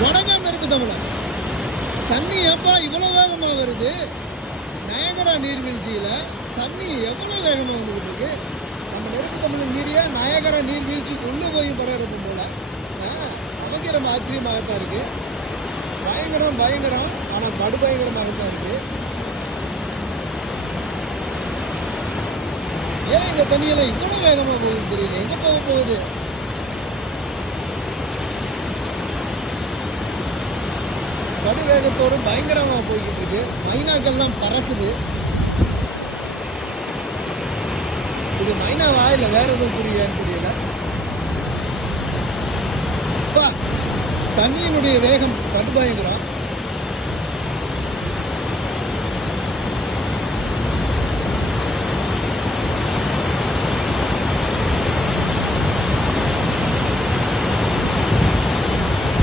வணக்கம் நெருப்பு தமிழன். தண்ணி எப்பா இவ்வளோ வேகமாக வருது? நயகரா நீர்வீழ்ச்சியில் தண்ணி எவ்வளோ வேகமாக வந்துக்கிட்டு இருக்கு. நம்ம நெருப்பு தமிழன் மீறிய நயகரா நீர்வீழ்ச்சி கொண்டு போய் படம் எடுக்கும் போல நமக்கு ரொம்ப ஆச்சரியமாகத்தான் இருக்கு. பயங்கரம் ஆனால் படுபயங்கரமாகத்தான் இருக்கு. ஏன் இந்த தண்ணியெல்லாம் இவ்வளோ வேகமாக போகுது தெரியல. எங்கே போக போகுது? படுவேகத்தோடு பயங்கரமாக போய்கிட்டு இருக்கு. மைனாக்கள்லாம் பறக்குது. இது மைனாவா இல்லை வேற எதுவும் புரியான்னு தெரியல. தண்ணியினுடைய வேகம் படுபயங்கரம்.